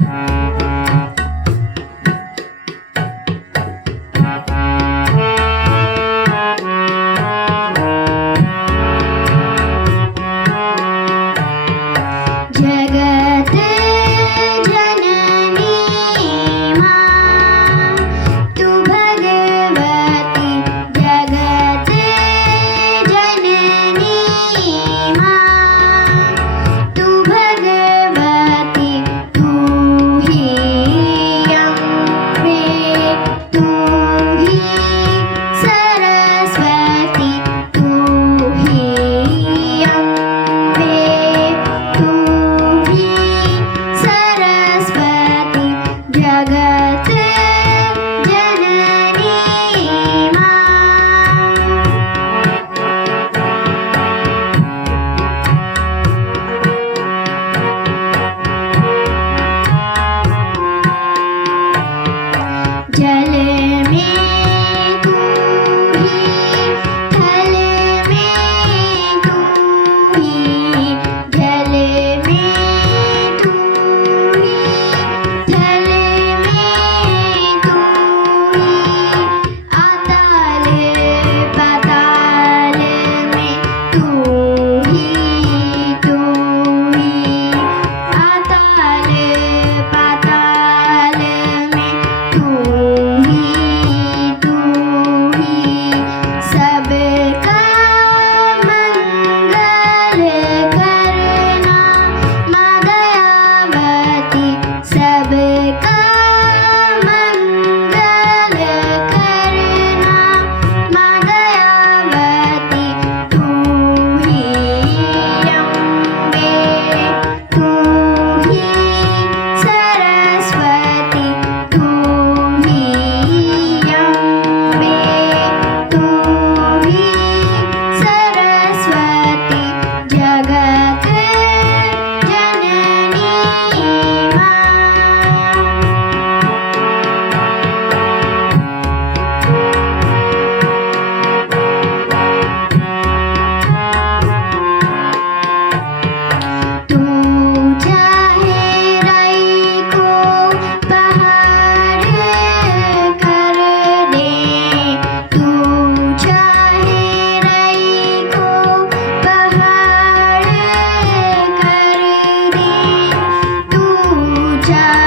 जगत जननी माँ तू भगवती, जगत जननी माँ तू भगवती, तू ही अम्बे, तू ही सरस्वती, तू ही अम्बे, तू ही सरस्वती, जगत जननी माँ। जल में तू ही, थल में तू ही, जल में तू ही, थल में तू ही, अतल पाताल में तू ही, अतल पाताल में तू ही, सबका मंगल करना माँ दयावती, सबका मंगल करना माँ दयावती, तू ही अम्बे, तू ही सरस्वती, तू ही अम्बे, तू ही सरस्वती, जगत जननी माँ। तू चाहे रई को पहाड़ कर दे, तू चाहे रई को पहाड़ कर दे, तू चाहे